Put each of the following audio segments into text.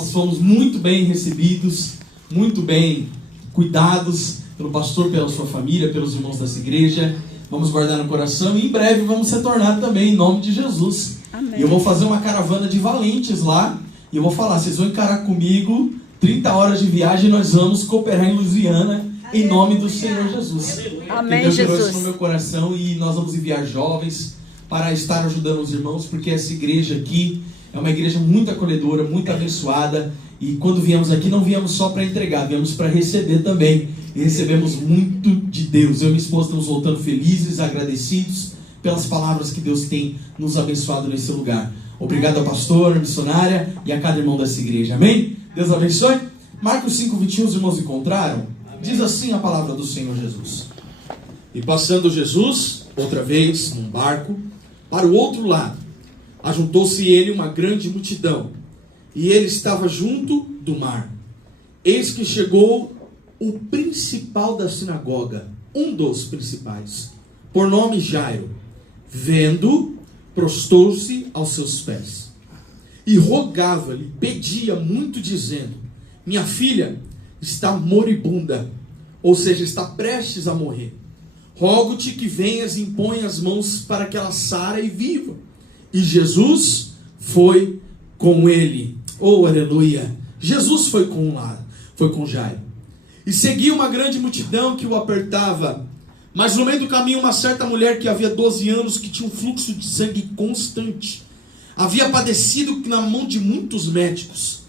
Nós fomos muito bem recebidos, muito bem cuidados pelo pastor, pela sua família, pelos irmãos dessa igreja. Vamos guardar no coração e em breve vamos retornar também, em nome de Jesus. Amém. E eu vou fazer uma caravana de valentes lá. E eu vou falar, vocês vão encarar comigo 30 horas de viagem e nós vamos cooperar em Louisiana, em nome do Senhor Jesus. Amém, Deus tirou Jesus. isso no meu coração e nós vamos enviar jovens para estar ajudando os irmãos, porque essa igreja aqui é uma igreja muito acolhedora, muito abençoada. E quando viemos aqui, não viemos só para entregar, viemos para receber também. E recebemos muito de Deus. Eu e minha esposa estamos voltando felizes, agradecidos pelas palavras que Deus tem nos abençoado nesse lugar. Obrigado ao pastor, à missionária e a cada irmão dessa igreja. Amém? Deus abençoe. Marcos 5:21, os irmãos encontraram? Diz assim a palavra do Senhor Jesus. E passando Jesus, outra vez, num barco, para o outro lado, ajuntou-se ele uma grande multidão, e ele estava junto do mar. Eis que chegou o principal da sinagoga, um dos principais, por nome Jairo. Vendo, prostou-se aos seus pés, e rogava-lhe, pedia muito, dizendo: minha filha está moribunda, ou seja, está prestes a morrer. Rogo-te que venhas e impõe as mãos para que ela sare e viva. E Jesus foi com ele. Oh, aleluia! Jesus foi com Jairo. E seguia uma grande multidão que o apertava. Mas no meio do caminho, uma certa mulher que havia 12 anos, que tinha um fluxo de sangue constante, havia padecido na mão de muitos médicos,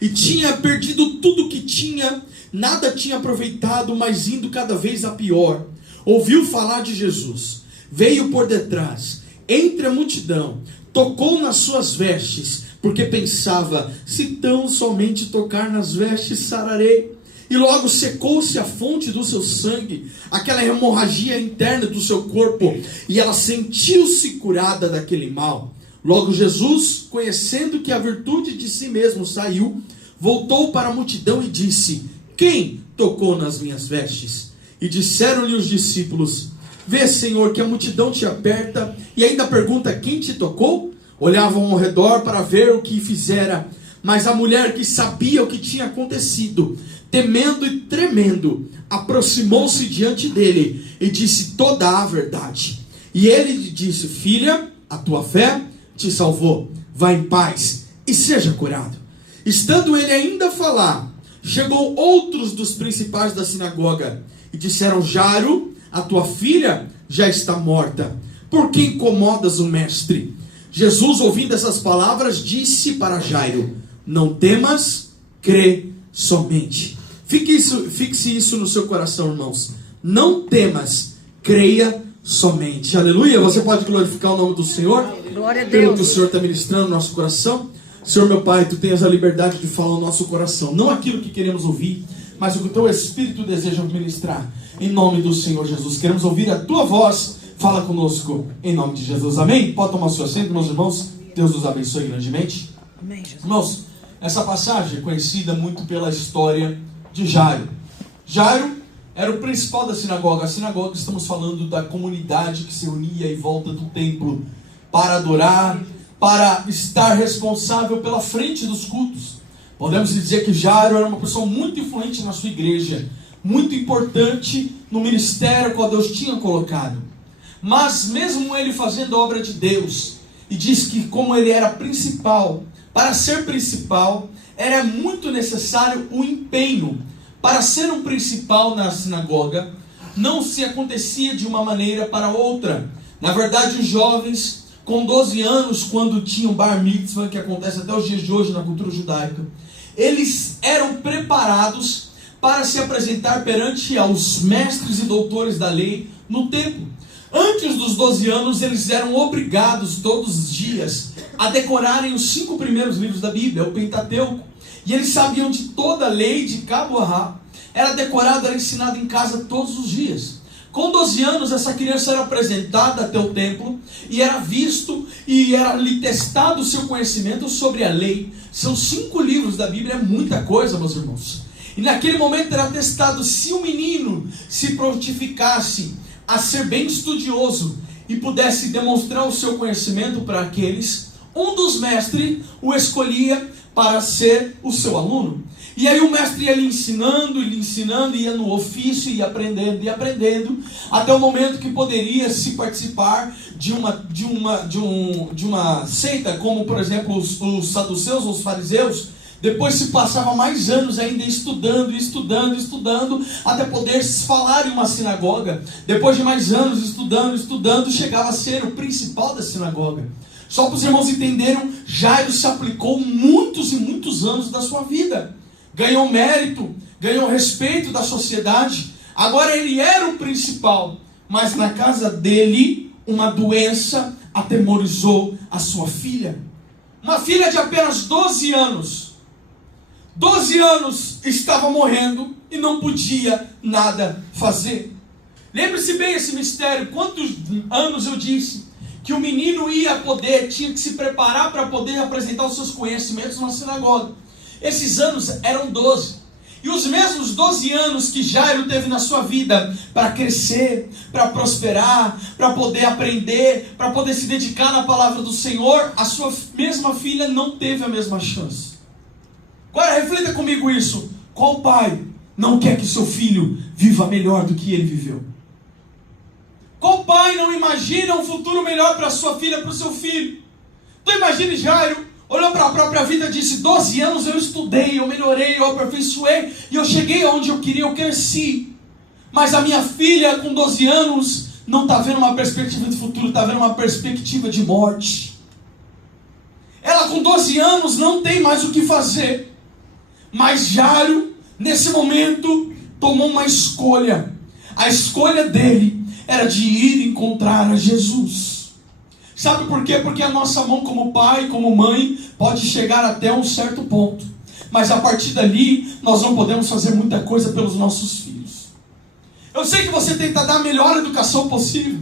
e tinha perdido tudo que tinha, nada tinha aproveitado, mas indo cada vez a pior. Ouviu falar de Jesus, veio por detrás, entre a multidão, tocou nas suas vestes, porque pensava: se tão somente tocar nas vestes, sararei. E logo secou-se a fonte do seu sangue, aquela hemorragia interna do seu corpo, e ela sentiu-se curada daquele mal. Logo Jesus, conhecendo que a virtude de si mesmo saiu, voltou para a multidão e disse: quem tocou nas minhas vestes? E disseram-lhe os discípulos: vê, Senhor, que a multidão te aperta, e ainda pergunta: quem te tocou? Olhavam ao redor para ver o que fizera, mas a mulher, que sabia o que tinha acontecido, temendo e tremendo, aproximou-se diante dele e disse toda a verdade. E ele lhe disse: filha, a tua fé te salvou, vá em paz e seja curado. Estando ele ainda a falar, chegou outros dos principais da sinagoga e disseram: Jairo, a tua filha já está morta, por que incomodas o mestre? Jesus, ouvindo essas palavras, disse para Jairo: não temas, crê somente. Fixe isso no seu coração, irmãos. Não temas, creia somente. Aleluia. Você pode glorificar o nome do Senhor? Glória a Pelo Deus. que o Senhor está ministrando no nosso coração. Senhor, meu Pai, Tu tens a liberdade de falar no nosso coração. Não aquilo que queremos ouvir, mas o que o Teu Espírito deseja ministrar. Em nome do Senhor Jesus. Queremos ouvir a Tua voz. Fala conosco em nome de Jesus. Amém? Pode tomar o seu assento, meus irmãos. Deus nos abençoe grandemente. Amém, Jesus. Irmãos, essa passagem é conhecida muito pela história de Jairo. Jairo era o principal da sinagoga. A sinagoga, estamos falando da comunidade que se unia em volta do templo para adorar, para estar responsável pela frente dos cultos. Podemos dizer que Jairo era uma pessoa muito influente na sua igreja, muito importante no ministério que Deus tinha colocado. Mas mesmo ele fazendo a obra de Deus, e diz que como ele era principal, para ser principal, era muito necessário o empenho. Para ser um principal na sinagoga, não se acontecia de uma maneira para outra. Na verdade, os jovens, com 12 anos, quando tinham bar mitzvah, que acontece até os dias de hoje na cultura judaica, eles eram preparados para se apresentar perante aos mestres e doutores da lei no templo. Antes dos 12 anos, eles eram obrigados todos os dias a decorarem os 5 primeiros livros da Bíblia, o Pentateuco. E eles sabiam de toda a lei, de cabo a rabo. Era decorado, era ensinado em casa todos os dias. Com 12 anos, essa criança era apresentada até o templo, e era visto, e era lhe testado o seu conhecimento sobre a lei. São 5 livros da Bíblia, é muita coisa, meus irmãos. E naquele momento era testado se o menino se prontificasse a ser bem estudioso e pudesse demonstrar o seu conhecimento para aqueles. Um dos mestres o escolhia para ser o seu aluno. E aí o mestre ia lhe ensinando, ia no ofício, ia aprendendo, até o momento que poderia se participar de uma seita, como por exemplo os saduceus, os fariseus. Depois se passava mais anos ainda estudando, até poder falar em uma sinagoga. Depois de mais anos estudando, chegava a ser o principal da sinagoga. Só para os irmãos entenderem, Jairo se aplicou muitos e muitos anos da sua vida. Ganhou mérito, ganhou respeito da sociedade. Agora ele era o principal, mas na casa dele, uma doença atemorizou a sua filha. Uma filha de apenas 12 anos. 12 anos estava morrendo e não podia nada fazer. Lembre-se bem esse mistério. Quantos anos eu disse que o menino tinha que se preparar para poder apresentar os seus conhecimentos na sinagoga. Esses anos eram 12. E os mesmos 12 anos que Jairo teve na sua vida para crescer, para prosperar, para poder aprender, para poder se dedicar na palavra do Senhor, a sua mesma filha não teve a mesma chance. Agora reflita comigo isso. Qual pai não quer que seu filho viva melhor do que ele viveu? Qual pai não imagina um futuro melhor para a sua filha, para o seu filho? Então imagine Jairo, olhou para a própria vida e disse: 12 anos eu estudei, eu melhorei, eu aperfeiçoei, e eu cheguei aonde eu queria, eu cresci. Mas a minha filha com 12 anos não está vendo uma perspectiva de futuro, está vendo uma perspectiva de morte. Ela com 12 anos não tem mais o que fazer. Mas Jairo, nesse momento, tomou uma escolha. A escolha dele era de ir encontrar a Jesus. Sabe por quê? Porque a nossa mão como pai, como mãe, pode chegar até um certo ponto. Mas a partir dali, nós não podemos fazer muita coisa pelos nossos filhos. Eu sei que você tenta dar a melhor educação possível.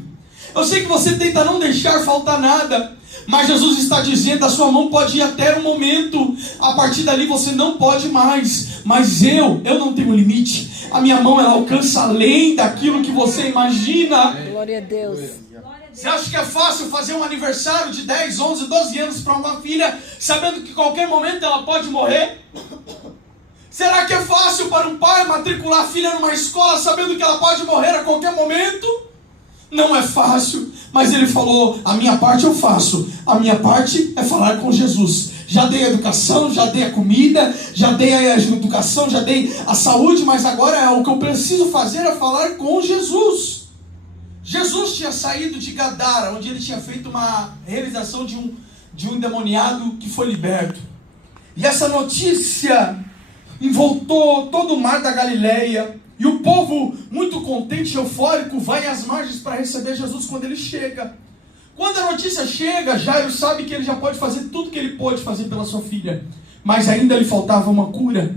Eu sei que você tenta não deixar faltar nada. Mas Jesus está dizendo, a sua mão pode ir até um momento, a partir dali você não pode mais. Mas eu não tenho limite. A minha mão, ela alcança além daquilo que você imagina. Glória a Deus. Você acha que é fácil fazer um aniversário de 10, 11, 12 anos para uma filha, sabendo que a qualquer momento ela pode morrer? Será que é fácil para um pai matricular a filha numa escola, sabendo que ela pode morrer a qualquer momento? Não é fácil, mas ele falou, a minha parte eu faço, a minha parte é falar com Jesus. Já dei a educação, já dei a comida, já dei a educação, já dei a saúde, mas agora o que eu preciso fazer é falar com Jesus. Jesus tinha saído de Gadara, onde ele tinha feito uma realização de um endemoniado que foi liberto. E essa notícia envoltou todo o mar da Galileia. E o povo, muito contente, eufórico, vai às margens para receber Jesus quando ele chega. Quando a notícia chega, Jairo sabe que ele já pode fazer tudo que ele pôde fazer pela sua filha. Mas ainda lhe faltava uma cura.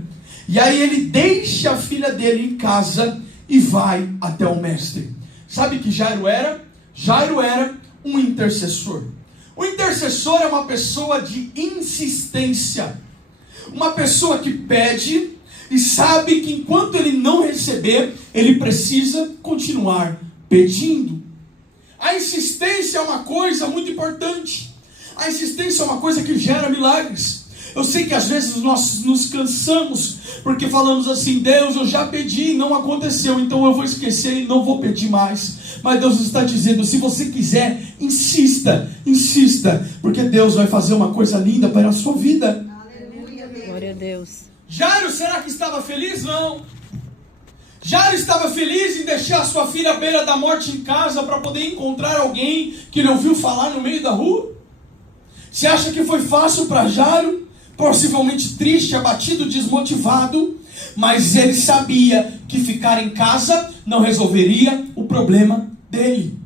E aí ele deixa a filha dele em casa e vai até o mestre. Sabe o que Jairo era? Jairo era um intercessor. O intercessor é uma pessoa de insistência. Uma pessoa que pede e sabe que enquanto ele não receber, ele precisa continuar pedindo. A insistência é uma coisa muito importante. A insistência é uma coisa que gera milagres. Eu sei que às vezes nós nos cansamos, porque falamos assim, Deus, eu já pedi e não aconteceu, então eu vou esquecer e não vou pedir mais. Mas Deus está dizendo, se você quiser, insista, porque Deus vai fazer uma coisa linda para a sua vida. Aleluia, glória a Deus. Jairo, será que estava feliz? Não. Jairo estava feliz em deixar sua filha à beira da morte em casa para poder encontrar alguém que ele ouviu falar no meio da rua? Você acha que foi fácil para Jairo? Possivelmente triste, abatido, desmotivado, mas ele sabia que ficar em casa não resolveria o problema dele.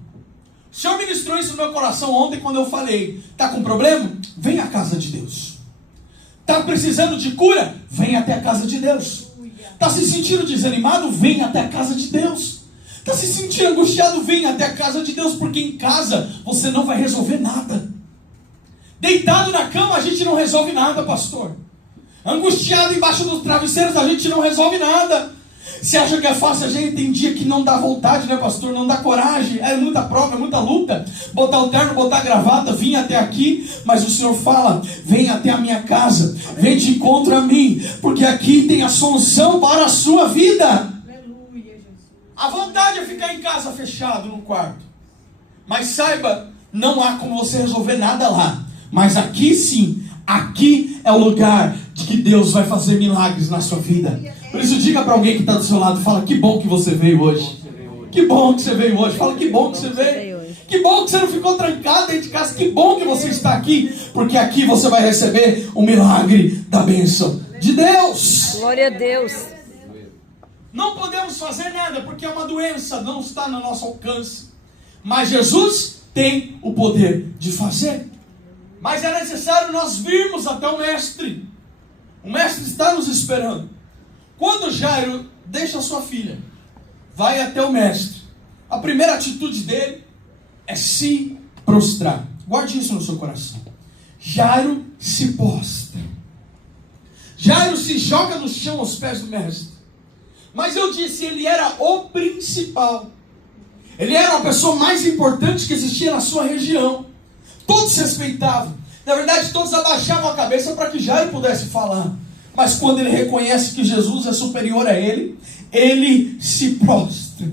O Senhor ministrou isso no meu coração ontem quando eu falei, está com problema? Vem à casa de Deus. Está precisando de cura? Vem até a casa de Deus. Está se sentindo desanimado? Vem até a casa de Deus. Está se sentindo angustiado? Vem até a casa de Deus, porque em casa você não vai resolver nada. Deitado na cama a gente não resolve nada, pastor. Angustiado embaixo dos travesseiros a gente não resolve nada. Você acha que é fácil? A gente tem dia que não dá vontade, né, pastor? Não dá coragem, é muita prova, é muita luta. Botar o terno, botar a gravata, vim até aqui. Mas o Senhor fala, vem até a minha casa, vem de encontro a mim, porque aqui tem a solução para a sua vida. A vontade é ficar em casa fechado no quarto. Mas saiba, não há como você resolver nada lá. Mas aqui sim, aqui é o lugar de que Deus vai fazer milagres na sua vida. Por isso diga para alguém que está do seu lado, fala, que bom que você veio hoje. Que bom que você veio hoje. Fala, que bom que você veio. Que bom que você não ficou trancado dentro de casa. Que bom que você está aqui. Porque aqui você vai receber o milagre da bênção de Deus. Glória a Deus. Não podemos fazer nada porque é uma doença, não está no nosso alcance. Mas Jesus tem o poder de fazer. Mas é necessário nós virmos até o Mestre. O Mestre está nos esperando. Quando Jairo deixa a sua filha, vai até o Mestre, a primeira atitude dele é se prostrar. Guarde isso no seu coração. Jairo se prostra. Jairo se joga no chão aos pés do Mestre. Mas eu disse, ele era o principal. Ele era a pessoa mais importante que existia na sua região. Todos respeitavam. Na verdade, todos abaixavam a cabeça para que Jairo pudesse falar. Mas quando ele reconhece que Jesus é superior a ele, ele se prostra.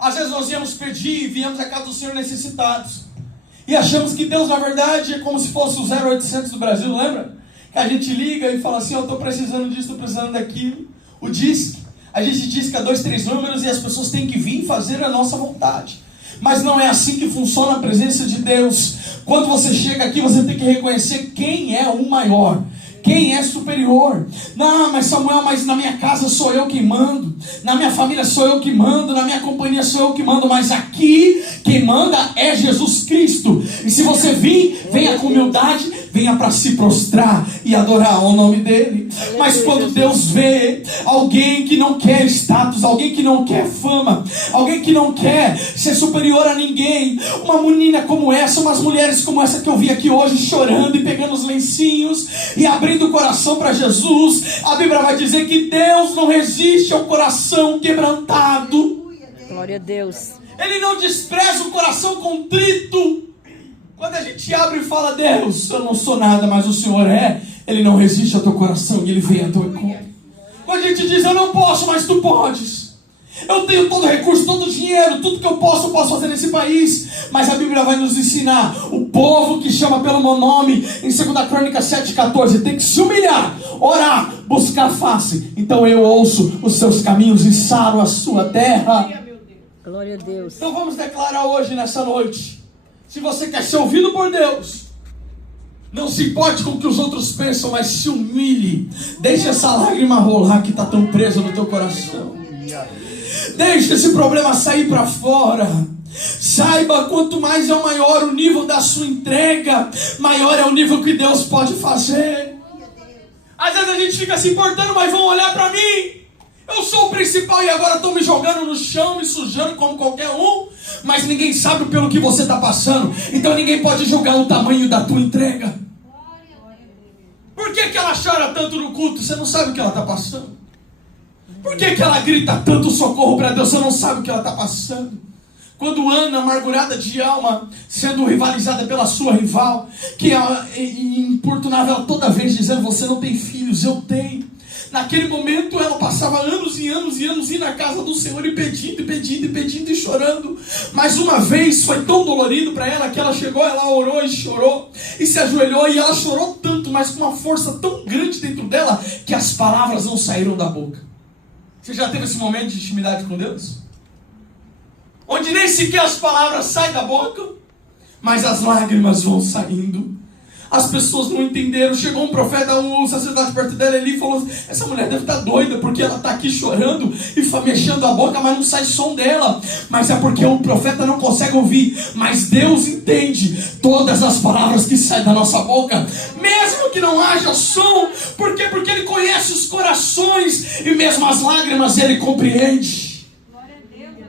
Às vezes nós íamos pedir e viemos à casa do Senhor necessitados. E achamos que Deus, na verdade, é como se fosse o 0800 do Brasil, lembra? Que a gente liga e fala assim, eu estou precisando disso, estou precisando daquilo. O disque, a gente diz que há 2, 3 números e as pessoas têm que vir fazer a nossa vontade. Mas não é assim que funciona a presença de Deus. Quando você chega aqui, você tem que reconhecer quem é o maior. Quem é superior? Não, mas Samuel, mas na minha casa sou eu que mando. Na minha família sou eu que mando. Na minha companhia sou eu que mando. Mas aqui, quem manda é Jesus Cristo. E se você vir, venha com humildade, venha para se prostrar e adorar o nome dele. Mas quando Deus vê alguém que não quer status, alguém que não quer fama, alguém que não quer ser superior a ninguém, uma menina como essa, umas mulheres como essa que eu vi aqui hoje chorando e pegando os lencinhos e abrindo o coração para Jesus, a Bíblia vai dizer que Deus não resiste ao coração quebrantado. Glória a Deus. Ele não despreza o coração contrito. Quando a gente abre e fala, Deus, eu não sou nada, mas o Senhor é, Ele não resiste ao teu coração e Ele vem ao teu encontro. Quando a gente diz, eu não posso, mas tu podes. Eu tenho todo o recurso, todo o dinheiro, tudo que eu posso fazer nesse país. Mas a Bíblia vai nos ensinar, o povo que chama pelo meu nome, em 2 Crônicas 7,14, tem que se humilhar, orar, buscar face. Então eu ouço os seus caminhos e saro a sua terra. Glória a Deus. Então vamos declarar hoje, nessa noite, se você quer ser ouvido por Deus, não se importe com o que os outros pensam, mas se humilhe. Deixe essa lágrima rolar que está tão presa no teu coração. Deixe esse problema sair para fora. Saiba, quanto mais é o maior o nível da sua entrega, maior é o nível que Deus pode fazer. Às vezes a gente fica se importando, mas vão olhar para mim. Eu sou o principal e agora estão me jogando no chão, me sujando como qualquer um. Mas ninguém sabe pelo que você está passando. Então ninguém pode julgar o tamanho da tua entrega. Por que ela chora tanto no culto? Você não sabe o que ela está passando. Por que ela grita tanto socorro para Deus? Você não sabe o que ela está passando. Quando Ana, amargurada de alma, sendo rivalizada pela sua rival, que ela importunava ela toda vez, dizendo, você não tem filhos, eu tenho. Naquele momento ela passava anos e anos e anos indo na casa do Senhor e pedindo e chorando. Mas uma vez foi tão dolorido para ela que ela chegou, ela orou e chorou e se ajoelhou e ela chorou tanto, mas com uma força tão grande dentro dela que as palavras não saíram da boca. Você já teve esse momento de intimidade com Deus? Onde nem sequer as palavras saem da boca, mas as lágrimas vão saindo. As pessoas não entenderam. Chegou um profeta, um sacerdote perto dela ali e falou, essa mulher deve estar doida, porque ela está aqui chorando e mexendo a boca, mas não sai som dela. Mas é porque o profeta não consegue ouvir. Mas Deus entende todas as palavras que saem da nossa boca, mesmo que não haja som. Por quê? Porque Ele conhece os corações e mesmo as lágrimas Ele compreende.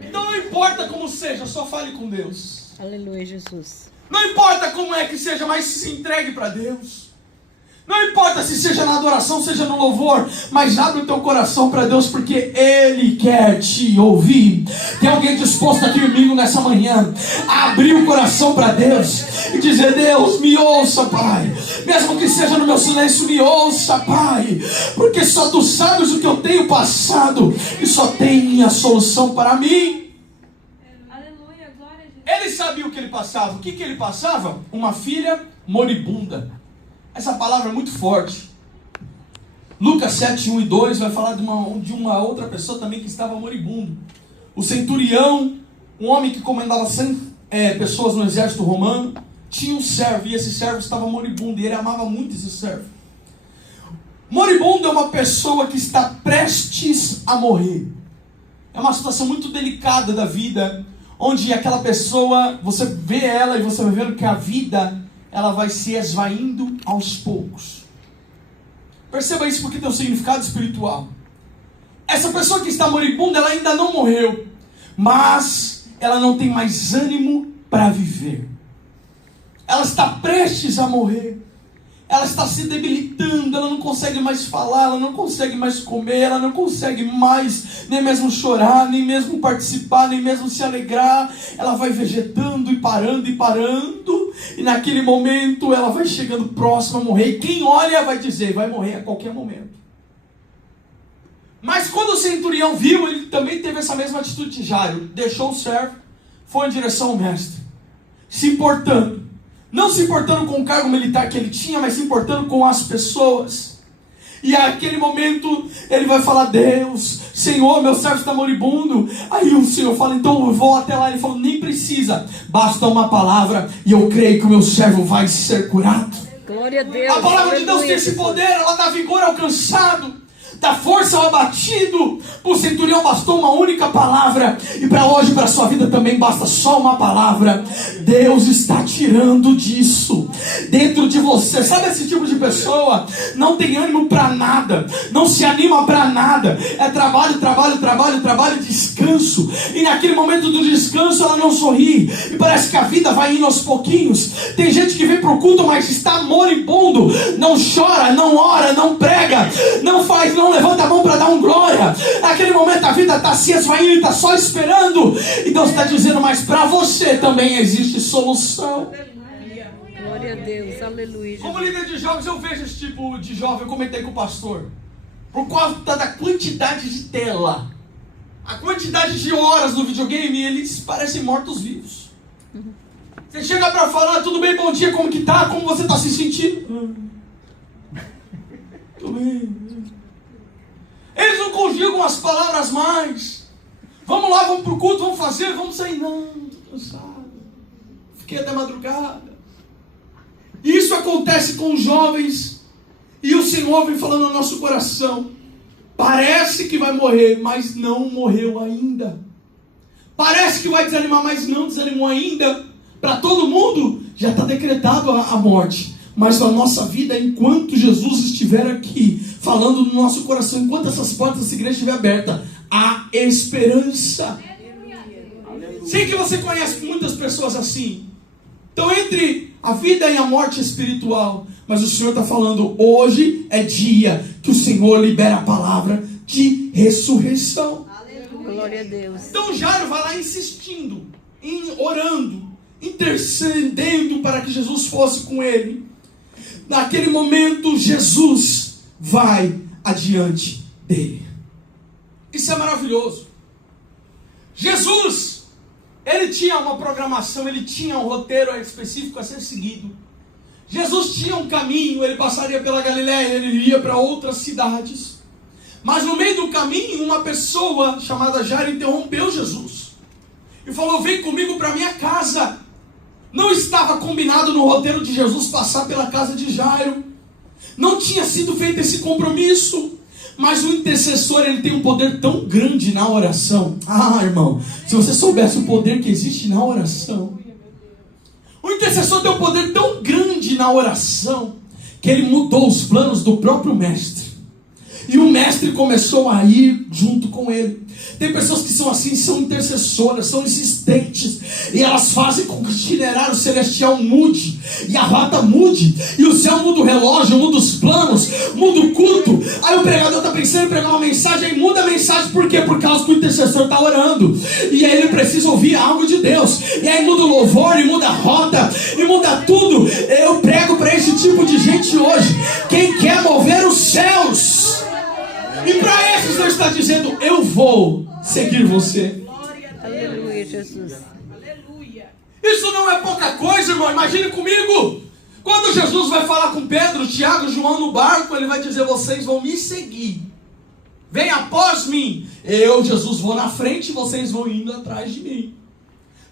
Então não importa como seja, só fale com Deus. Aleluia, Jesus. Não importa como é que seja, mas se entregue para Deus. Não importa se seja na adoração, seja no louvor, mas abre o teu coração para Deus, porque Ele quer te ouvir. Tem alguém disposto aqui comigo nessa manhã a abrir o coração para Deus e dizer: Deus, me ouça, Pai. Mesmo que seja no meu silêncio, me ouça, Pai. Porque só Tu sabes o que eu tenho passado e só tem a solução para mim. Aleluia, glória a Jesus. Ele sabia o que ele passava. O que ele passava? Uma filha moribunda. Essa palavra é muito forte. Lucas 7, 1 e 2 vai falar de uma outra pessoa também que estava moribundo. O centurião, um homem que comandava 100 pessoas no exército romano, tinha um servo, e esse servo estava moribundo, e ele amava muito esse servo. Moribundo é uma pessoa que está prestes a morrer. É uma situação muito delicada da vida, onde aquela pessoa, você vê ela e você vai vendo que a vida, ela vai se esvaindo aos poucos. Perceba isso, porque tem um significado espiritual. Essa pessoa que está moribunda, ela ainda não morreu, mas ela não tem mais ânimo para viver. Ela está prestes a morrer. Ela está se debilitando, ela não consegue mais falar, ela não consegue mais comer, ela não consegue mais nem mesmo chorar, nem mesmo participar, nem mesmo se alegrar. Ela vai vegetando e parando, e naquele momento ela vai chegando próxima a morrer. E quem olha vai dizer: vai morrer a qualquer momento. Mas quando o centurião viu, ele também teve essa mesma atitude de Jairo. Deixou o servo, foi em direção ao mestre, se importando. Não se importando com o cargo militar que ele tinha, mas se importando com as pessoas. E naquele momento ele vai falar: Deus, Senhor, meu servo está moribundo. Aí o Senhor fala: então eu vou até lá. Ele falou: nem precisa, basta uma palavra e eu creio que o meu servo vai ser curado. Glória a Deus. A palavra de Deus tem esse poder, ela dá vigor ao cansado, dá força ao abatido. O centurião bastou uma única palavra, e para hoje, para a sua vida também basta só uma palavra. Deus está tirando disso dentro de você. Sabe esse tipo de pessoa? Não tem ânimo para nada, não se anima para nada, é trabalho, trabalho, trabalho, trabalho, descanso, e naquele momento do descanso ela não sorri, e parece que a vida vai indo aos pouquinhos. Tem gente que vem para o culto, mas está moribundo, não chora, não ora, não prega, não levanta a mão para dar um glória. Naquele momento a vida está se esvaindo e está só esperando. E Deus está dizendo: mas para você também existe solução. Glória a Deus, aleluia. Como líder de jovens, eu vejo esse tipo de jovem. Eu comentei com o pastor, por conta da quantidade de tela, a quantidade de horas no videogame, eles parecem mortos-vivos. Você chega para falar: tudo bem, bom dia, como que tá? Como você está se sentindo? Tudo bem. Eles não conjugam as palavras mais. Vamos lá, vamos pro culto, vamos fazer, vamos sair. Não, estou cansado, fiquei até madrugada. Isso acontece com os jovens, e o Senhor vem falando no nosso coração: parece que vai morrer, mas não morreu ainda. Parece que vai desanimar, mas não desanimou ainda. Para todo mundo já está decretado a morte, mas na nossa vida, enquanto Jesus estiver aqui falando no nosso coração, enquanto essas portas dessa igreja estiver aberta, há esperança. Sei que você conhece muitas pessoas assim. Então, entre a vida e a morte espiritual, mas o Senhor está falando: hoje é dia que o Senhor libera a palavra de ressurreição. Glória a Deus. Então Jairo vai lá insistindo, orando, intercedendo para que Jesus fosse com ele. Naquele momento, Jesus vai adiante dele. Isso é maravilhoso. Jesus, ele tinha uma programação, ele tinha um roteiro específico a ser seguido. Jesus tinha um caminho, ele passaria pela Galileia, ele iria para outras cidades. Mas no meio do caminho, uma pessoa chamada Jairo interrompeu Jesus e falou: vem comigo para minha casa. Não estava combinado no roteiro de Jesus passar pela casa de Jairo. Não tinha sido feito esse compromisso. Mas o intercessor, ele tem um poder tão grande na oração. Ah, irmão, se você soubesse o poder que existe na oração. O intercessor tem um poder tão grande na oração, que ele mudou os planos do próprio mestre. E o mestre começou a ir junto com ele. Tem pessoas que são assim, são intercessoras, são insistentes, e elas fazem com que o itinerário celestial mude. e a rota mude, e o céu muda o relógio, muda os planos, muda o culto. Aí o pregador está pensando em pregar uma mensagem, aí muda a mensagem, por quê? Por causa que o intercessor está orando, e aí ele precisa ouvir algo de Deus, e aí muda o louvor, e muda a rota, e muda tudo. Eu prego para esse tipo de gente hoje, quem quer mover os céus, e para esses Deus está dizendo, eu vou seguir você. Aleluia, Jesus. Isso não é pouca coisa, irmão. Imagine comigo, quando Jesus vai falar com Pedro, Tiago, João no barco, ele vai dizer, vocês vão me seguir, vem após mim. Eu, Jesus, vou na frente e vocês vão indo atrás de mim.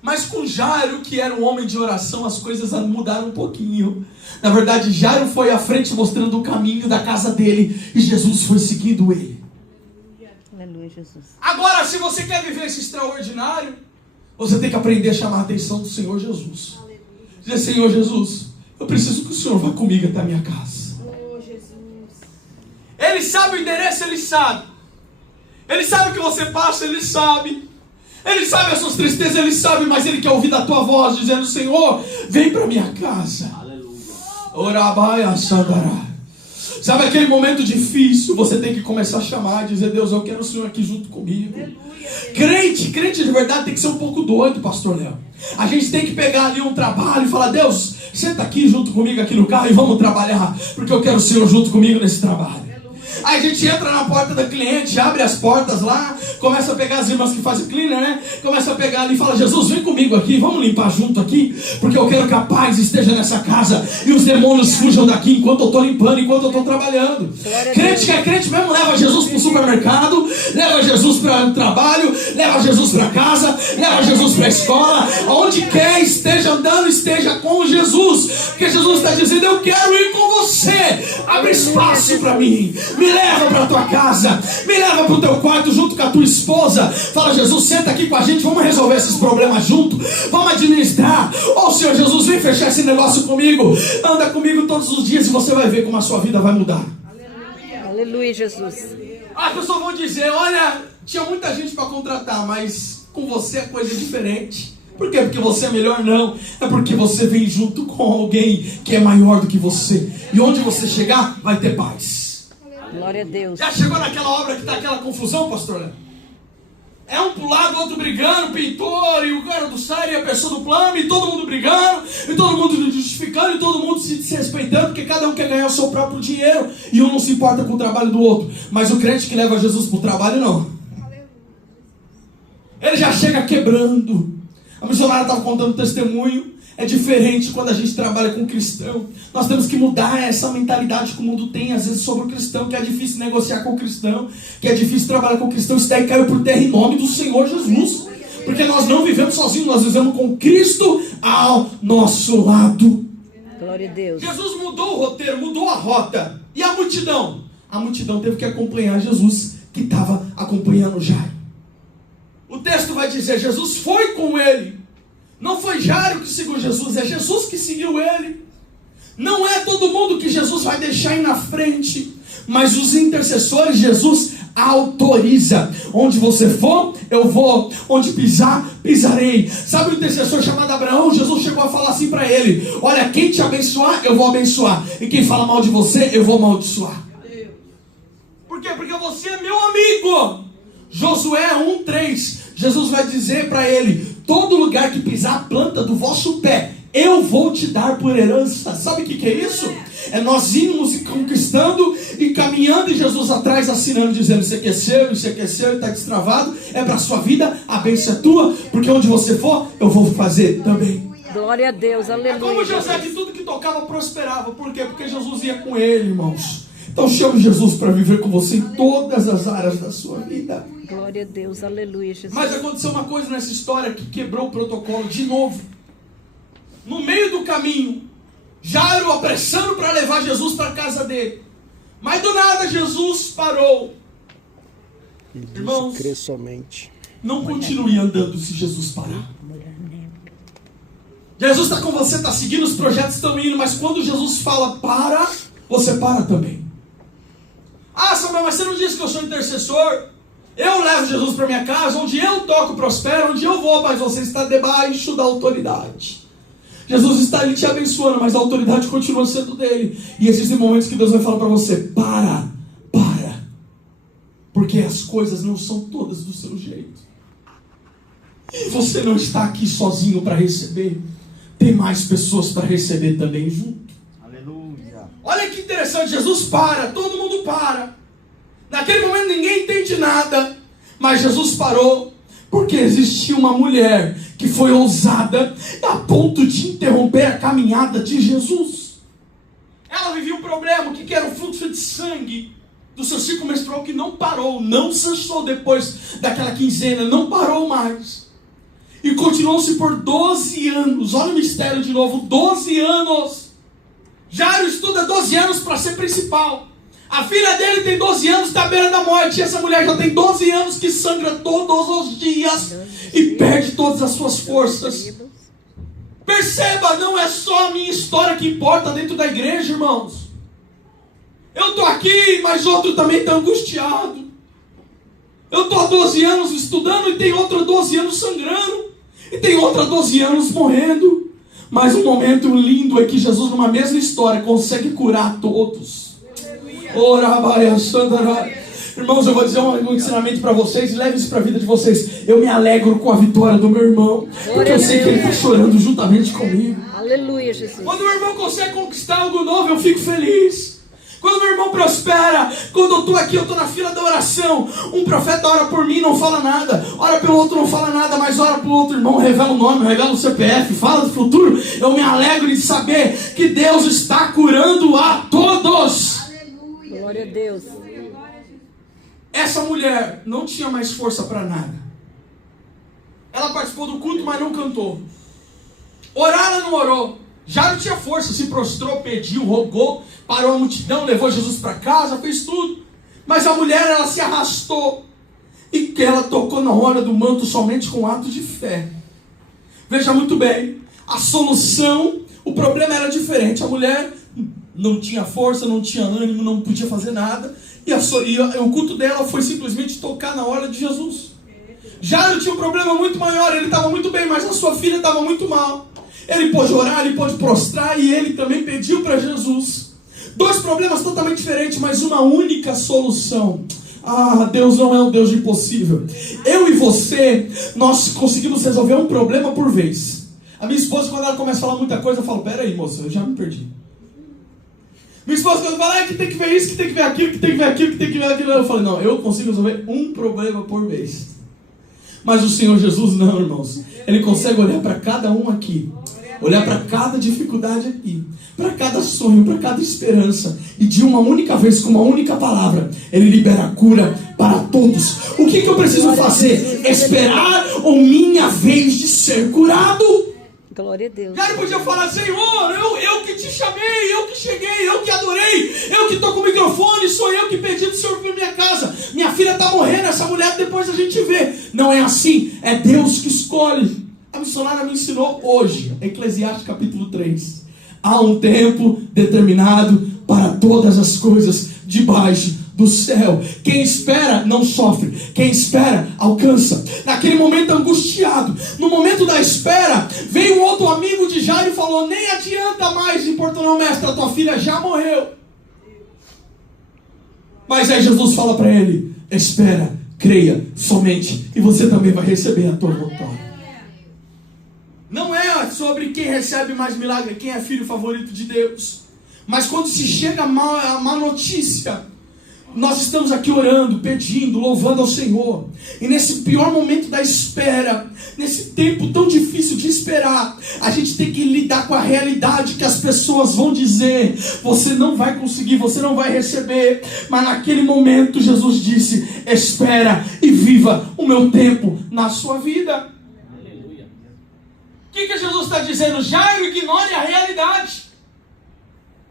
Mas com Jairo, que era um homem de oração, as coisas mudaram um pouquinho. Na verdade, Jairo foi à frente mostrando o caminho da casa dele, e Jesus foi seguindo ele. Aleluia, Jesus. Agora, se você quer viver esse extraordinário, você tem que aprender a chamar a atenção do Senhor Jesus. Dizer, Senhor Jesus, eu preciso que o Senhor vá comigo até a minha casa. Ele sabe o endereço, ele sabe. Ele sabe o que você passa, ele sabe. Ele sabe as suas tristezas, ele sabe, mas ele quer ouvir da tua voz, dizendo, Senhor, vem para minha casa. Orabaia Sandará. Sabe aquele momento difícil, você tem que começar a chamar e dizer, Deus, eu quero o Senhor aqui junto comigo. Crente de verdade tem que ser um pouco doido, pastor Léo. A gente tem que pegar ali um trabalho e falar, Deus, senta aqui junto comigo aqui no carro e vamos trabalhar, porque eu quero o Senhor junto comigo nesse trabalho. Aí a gente entra na porta da cliente, abre as portas lá, começa a pegar as irmãs que fazem o cleaner, né? Começa a pegar ali e fala, Jesus, vem comigo aqui, vamos limpar junto aqui, porque eu quero que a paz esteja nessa casa e os demônios fujam daqui enquanto eu estou limpando, enquanto eu estou trabalhando. Crente que é crente mesmo, leva Jesus para o supermercado, leva Jesus para o trabalho, leva Jesus para casa, leva Jesus para a escola, onde quer esteja andando, esteja com Jesus, porque Jesus está dizendo, eu quero ir com você, abre espaço para mim. Me leva para a tua casa, me leva para o teu quarto junto com a tua esposa. Fala, Jesus, senta aqui com a gente, vamos resolver esses problemas junto, vamos administrar. Ô Senhor Jesus, vem fechar esse negócio comigo, anda comigo todos os dias e você vai ver como a sua vida vai mudar. Aleluia, Jesus. As pessoas vão dizer, olha, tinha muita gente para contratar, mas com você a coisa é diferente. Por quê? Porque você é melhor? Não. É porque você vem junto com alguém que é maior do que você. E onde você chegar, vai ter paz. Glória a Deus. Já chegou naquela obra que está aquela confusão, pastor? É um pro lado, outro brigando, o pintor e o cara do SAI e a pessoa do plano, e todo mundo brigando, e todo mundo justificando, e todo mundo se desrespeitando, porque cada um quer ganhar o seu próprio dinheiro, e um não se importa com o trabalho do outro. Mas o crente que leva Jesus para o trabalho, não. Ele já chega quebrando. A missionária estava contando testemunho. É diferente quando a gente trabalha com cristão. Nós temos que mudar essa mentalidade que o mundo tem, às vezes, sobre o cristão, que é difícil negociar com o cristão, que é difícil trabalhar com o cristão. Isso daí caiu por terra em nome do Senhor Jesus. Porque nós não vivemos sozinhos, nós vivemos com Cristo ao nosso lado. Glória a Deus. Jesus mudou o roteiro, mudou a rota. E a multidão? A multidão teve que acompanhar Jesus, que estava acompanhando Jairo. O texto vai dizer, Jesus foi com ele. Não foi Jairo que seguiu Jesus, é Jesus que seguiu ele. Não é todo mundo que Jesus vai deixar ir na frente, mas os intercessores Jesus autoriza. Onde você for, eu vou. Onde pisar, pisarei. Sabe o intercessor chamado Abraão? Jesus chegou a falar assim para ele, olha, quem te abençoar, eu vou abençoar, e quem fala mal de você, eu vou amaldiçoar. Por quê? Porque você é meu amigo. Josué 1:3, Jesus vai dizer para ele, todo lugar que pisar a planta do vosso pé, eu vou te dar por herança. Sabe o que é isso? É nós irmos e conquistando e caminhando e Jesus atrás assinando, dizendo, isso aqui é seu, está destravado, é para a sua vida, a bênção é tua, porque onde você for, eu vou fazer também. Glória a Deus, aleluia. É como José, que tudo que tocava prosperava. Por quê? Porque Jesus ia com ele, irmãos. Então chame Jesus para viver com você em todas as áreas da sua vida. Glória a Deus, aleluia, Jesus. Mas aconteceu uma coisa nessa história que quebrou o protocolo de novo. No meio do caminho, Jairo apressando para levar Jesus para a casa dele. Mas do nada Jesus parou. Irmãos, crê somente. Não continue andando se Jesus parar. Jesus está com você, está seguindo, os projetos estão indo, mas quando Jesus fala para, você para também. Ah, Samuel, mas você não disse que eu sou intercessor? Eu levo Jesus para minha casa, onde eu toco, prospero, onde eu vou, mas você está debaixo da autoridade. Jesus está ali te abençoando, mas a autoridade continua sendo dele. E existem momentos que Deus vai falar para você: para. Porque as coisas não são todas do seu jeito. E você não está aqui sozinho para receber. Tem mais pessoas para receber também junto. Aleluia. Olha que interessante, Jesus para, todo mundo para. Naquele momento ninguém entende nada. Mas Jesus parou, porque existia uma mulher que foi ousada a ponto de interromper a caminhada de Jesus. Ela vivia um problema, o que era o fluxo de sangue do seu ciclo menstrual, que não parou, não cessou depois daquela quinzena, não parou mais. E continuou-se por 12 anos. Olha o mistério de novo, 12 anos. Jairo estuda 12 anos para ser principal. A filha dele tem 12 anos, está à beira da morte. E essa mulher já tem 12 anos que sangra todos os dias e perde todas as suas forças. Perceba, não é só a minha história que importa dentro da igreja, irmãos. Eu estou aqui, mas outro também está angustiado. Eu estou há 12 anos estudando e tem outro 12 anos sangrando. E tem outra 12 anos morrendo. Mas um momento lindo é que Jesus, numa mesma história, consegue curar todos. Irmãos, eu vou dizer um ensinamento para vocês, e leve isso para a vida de vocês. Eu me alegro com a vitória do meu irmão, porque eu sei que ele está chorando juntamente comigo. Aleluia, Jesus. Quando o meu irmão consegue conquistar algo novo, eu fico feliz. Quando meu irmão prospera, quando eu estou aqui, eu estou na fila da oração, um profeta ora por mim, não fala nada, ora pelo outro, não fala nada, mas ora pelo outro irmão, revela o nome, revela o CPF, fala do futuro. Eu me alegro de saber que Deus está curando a todos. Aleluia. Glória a Deus. Essa mulher não tinha mais força para nada. Ela participou do culto, mas não cantou. Orar, ela não orou. Já não tinha força, se prostrou, pediu, rogou, parou a multidão, levou Jesus para casa, fez tudo. Mas a mulher, ela se arrastou. E que ela tocou na hora do manto somente com ato de fé. Veja muito bem, a solução, o problema era diferente. A mulher não tinha força, não tinha ânimo, não podia fazer nada. E o culto dela foi simplesmente tocar na hora de Jesus. Jairo tinha um problema muito maior, ele estava muito bem, mas a sua filha estava muito mal. Ele pôde orar, ele pôde prostrar e ele também pediu para Jesus. Dois problemas totalmente diferentes, mas uma única solução. Ah, Deus não é um Deus de impossível. Eu e você, nós conseguimos resolver um problema por vez. A minha esposa, quando ela começa a falar muita coisa, eu falo: pera aí, moça, eu já me perdi. Minha esposa, quando fala que tem que ver isso, que tem que ver aquilo, que tem que ver aquilo, que tem que ver aquilo, eu falo: não, eu consigo resolver um problema por vez. Mas o Senhor Jesus não, irmãos. Ele consegue olhar para cada um aqui, olhar para cada dificuldade aqui, para cada sonho, para cada esperança, e de uma única vez, com uma única palavra, Ele libera a cura para todos. O que eu preciso fazer? Esperar a minha vez de ser curado. Glória a Deus. Cara, podia falar: Senhor, eu que te chamei, eu que cheguei, eu que adorei, eu que estou com o microfone, sou eu que pedi do Senhor para minha casa. Minha filha está morrendo, essa mulher depois a gente vê. Não é assim, é Deus que escolhe. A missionária me ensinou hoje, Eclesiastes capítulo 3. Há um tempo determinado para todas as coisas debaixo do céu. Quem espera não sofre. Quem espera alcança. Naquele momento angustiado, no momento da espera, veio um outro amigo de Jairo e falou: nem adianta mais importunar o mestre, a tua filha já morreu. Mas aí Jesus fala para ele: espera, creia somente, e você também vai receber a tua vitória. Não é sobre quem recebe mais milagre, quem é filho favorito de Deus. Mas quando se chega a má notícia, nós estamos aqui orando, pedindo, louvando ao Senhor. E nesse pior momento da espera, nesse tempo tão difícil de esperar, a gente tem que lidar com a realidade que as pessoas vão dizer: você não vai conseguir, você não vai receber. Mas naquele momento Jesus disse: espera e viva o meu tempo na sua vida. O que Jesus está dizendo? Jairo, ignore a realidade.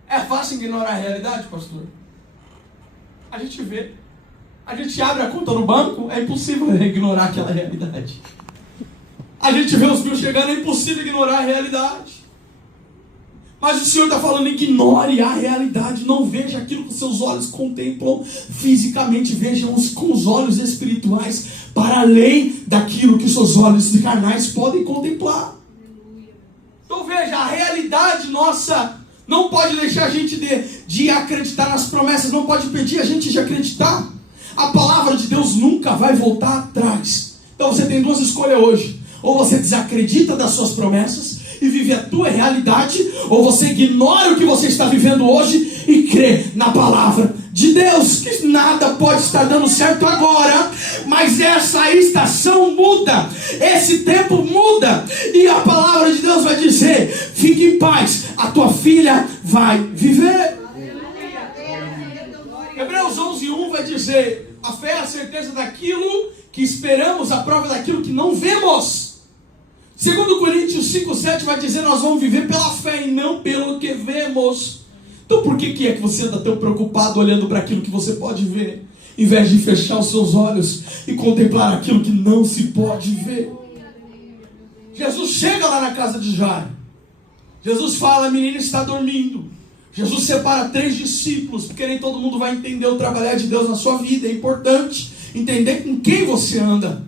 É fácil ignorar a realidade, pastor? A gente vê. A gente abre a conta no banco, é impossível ignorar aquela realidade. A gente vê os mil chegando, é impossível ignorar a realidade. Mas o Senhor está falando: ignore a realidade. Não veja aquilo que seus olhos contemplam fisicamente. Vejam-os com os olhos espirituais, para além daquilo que seus olhos carnais podem contemplar. Então veja, a realidade nossa não pode deixar a gente de acreditar nas promessas, não pode impedir a gente de acreditar. A palavra de Deus nunca vai voltar atrás. Então você tem duas escolhas hoje. Ou você desacredita das suas promessas e vive a tua realidade, ou você ignora o que você está vivendo hoje e crê na palavra de Deus, que nada pode estar dando certo agora, mas essa estação muda, esse tempo muda, e a palavra de Deus vai dizer: fique em paz, a tua filha vai viver. Hebreus 11:1 vai dizer: a fé é a certeza daquilo que esperamos, a prova daquilo que não vemos. 2 Coríntios 5:7 vai dizer: nós vamos viver pela fé e não pelo que vemos. Então por que é que você anda tão preocupado olhando para aquilo que você pode ver, em vez de fechar os seus olhos e contemplar aquilo que não se pode ver? Jesus chega lá na casa de Jairo. Jesus fala: a menina está dormindo. Jesus separa 3 discípulos, porque nem todo mundo vai entender o trabalhar de Deus na sua vida. É importante entender com quem você anda.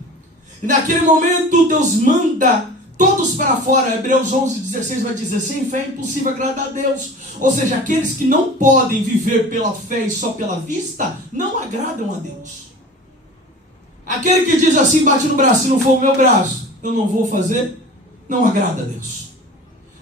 E naquele momento Deus manda todos para fora. Hebreus 11:16 vai dizer: sem fé é impossível agradar a Deus. Ou seja, aqueles que não podem viver pela fé e só pela vista, não agradam a Deus. Aquele que diz assim, bate no braço: se não for o meu braço, eu não vou fazer, não agrada a Deus.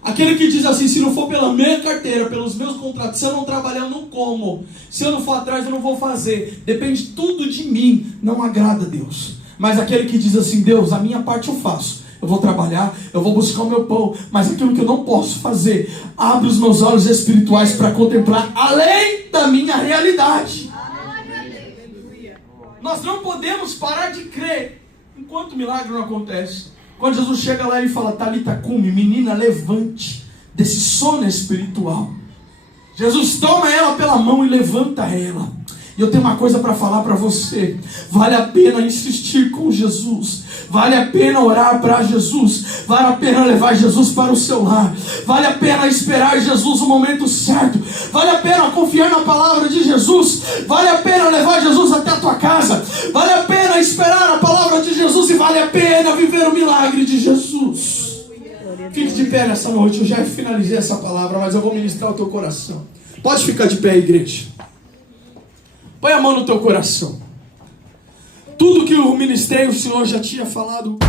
Aquele que diz assim: se não for pela minha carteira, pelos meus contratos, se eu não trabalhar, eu não como. Se eu não for atrás, eu não vou fazer. Depende tudo de mim, não agrada a Deus. Mas aquele que diz assim: Deus, a minha parte eu faço. Eu vou trabalhar, eu vou buscar o meu pão, mas aquilo que eu não posso fazer, abre os meus olhos espirituais para contemplar além da minha realidade. Nós não podemos parar de crer enquanto o milagre não acontece. Quando Jesus chega lá e fala: Talita cumi, menina, levante desse sono espiritual. Jesus toma ela pela mão e levanta ela. E eu tenho uma coisa para falar para você: vale a pena insistir com Jesus, vale a pena orar para Jesus, vale a pena levar Jesus para o seu lar, vale a pena esperar Jesus no momento certo, vale a pena confiar na palavra de Jesus, vale a pena levar Jesus até a tua casa, vale a pena esperar a palavra de Jesus e vale a pena viver o milagre de Jesus. Fique de pé nessa noite. Eu já finalizei essa palavra, mas eu vou ministrar o teu coração. Pode ficar de pé, igreja. Põe a mão no teu coração. Tudo que o ministério, o Senhor já tinha falado